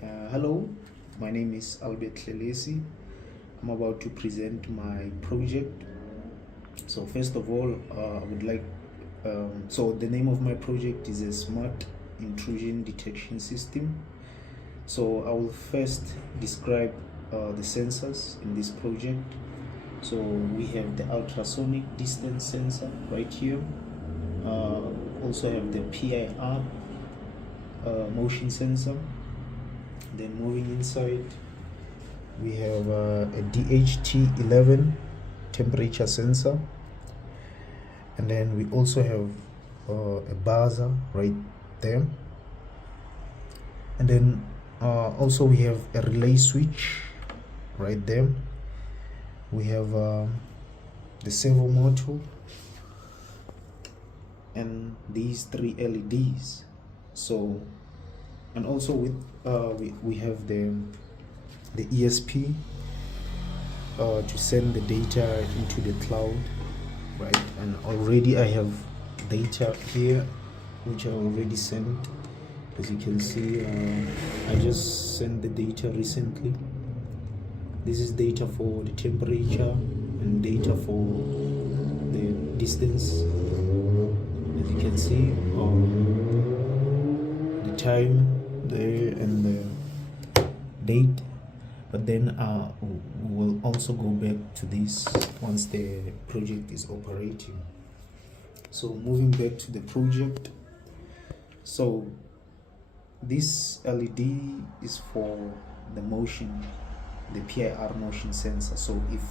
Hello, my name is Hlelesi. I'm about to present my project. So first of all, I would like, so the name of my project is a smart intrusion detection system. So I will first describe the sensors in this project. So we have the ultrasonic distance sensor right here. Also have the PIR motion sensor. Then moving inside, we have a DHT11 temperature sensor, and then we also have a buzzer right there, and then also we have a relay switch right there. We have the servo motor and these three LEDs. So, and also with we have the ESP to send the data into the cloud, right? And already I have data here which I already sent. As you can see, I just sent the data recently. This is data for the temperature and data for the distance. As you can see, the time there and the date. But then we'll also go back to this once the project is operating. So moving back to the project, so this LED is for the motion, the PIR motion sensor. So if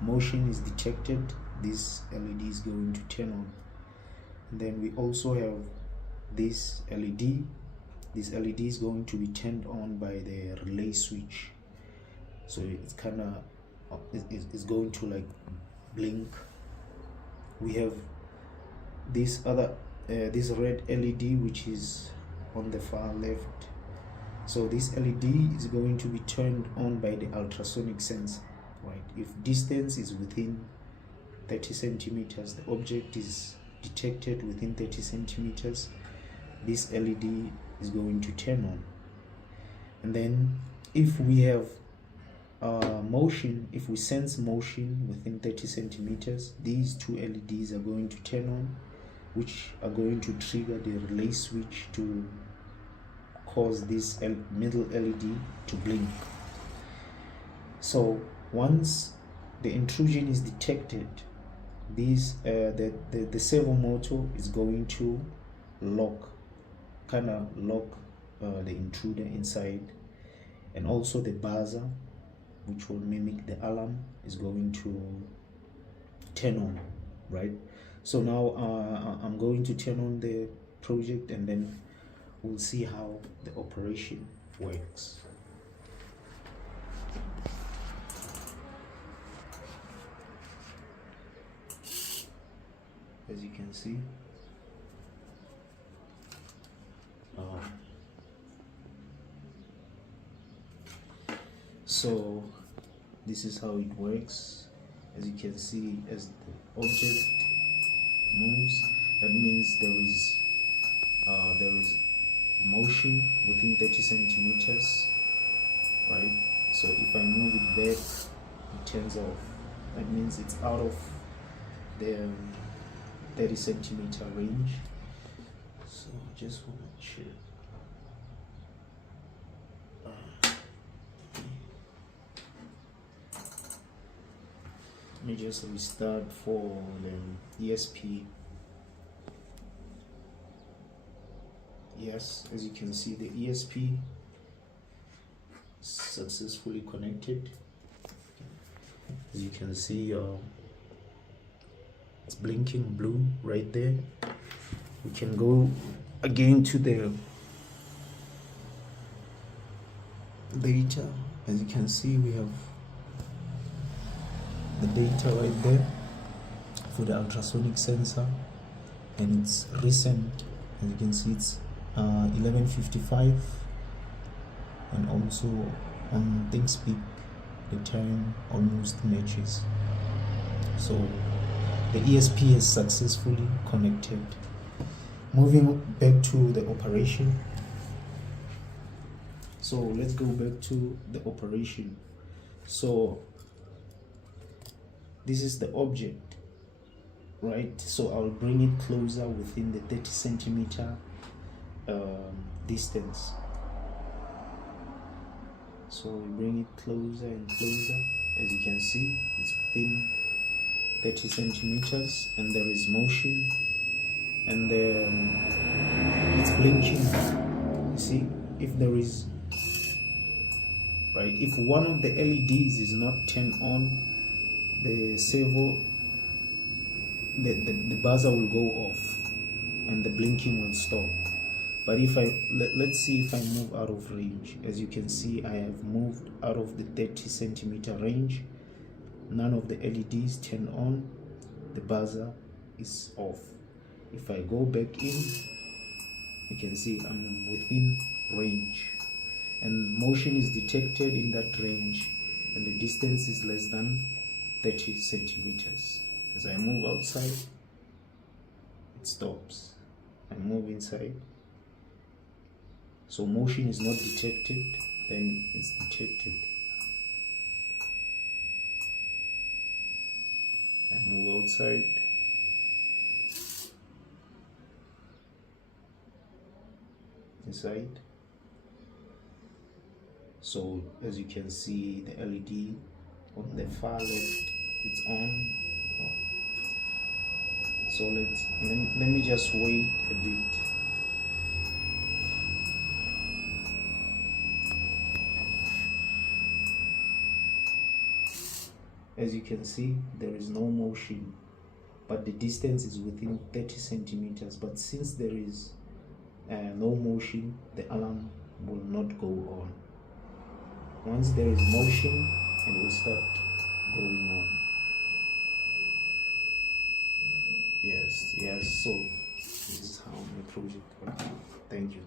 motion is detected, this LED is going to turn on. And then we also have this LED. This LED is going to be turned on by the relay switch. So it's kind of it's going to like blink. We have this other this red LED which is on the far left. So this LED is going to be turned on by the ultrasonic sensor, right? If distance is within 30 centimeters, the object is detected within 30 centimeters, this LED is going to turn on. And then if we have motion, if we sense motion within 30 centimeters, these two LEDs are going to turn on, which are going to trigger the relay switch to cause this middle LED to blink. So once the intrusion is detected, these the servo motor is going to lock the intruder inside, and also the buzzer, which will mimic the alarm, is going to turn on, right? So now I'm going to turn on the project and then we'll see how the operation works. As you can see, so this is how it works. As you can see, as the object moves, that means there is motion within 30 centimeters, right? So if I move it back, it turns off. That means it's out of the 30 centimeter range. So just want to check. Let me just restart for the ESP. Yes, as you can see, the ESP successfully connected. As you can see, it's blinking blue right there. We can go again to the data. As you can see, we have the data right there for the ultrasonic sensor, and it's recent. As you can see, it's 11:55, and also on ThinkSpeak the time almost matches. So the ESP is successfully connected. Moving back to the operation, So let's go back to the operation. So this is the object, right? So I'll bring it closer within the 30 centimeter distance. So we bring it closer and closer. As you can see, it's within 30 centimeters, and there is motion, and it's blinking. You see, if there is, right, if one of the LEDs is not turned on, the servo, the buzzer will go off and the blinking will stop. But if let's see if I move out of range. As you can see, I have moved out of the 30 centimeter range. None of the LEDs turn on, the buzzer is off. If I go back in, you can see I'm within range, and motion is detected in that range, and the distance is less than 30 centimeters. As I move outside, it stops. I move inside, so motion is not detected, then it's detected. I move outside, inside. So as you can see, the LED on the far left, it's on. So let me just wait a bit. As you can see, there is no motion, but the distance is within 30 centimeters. But since there is no motion, the alarm will not go on. Once there is motion, it will start going on. Yes, so this is how my project works. Thank you.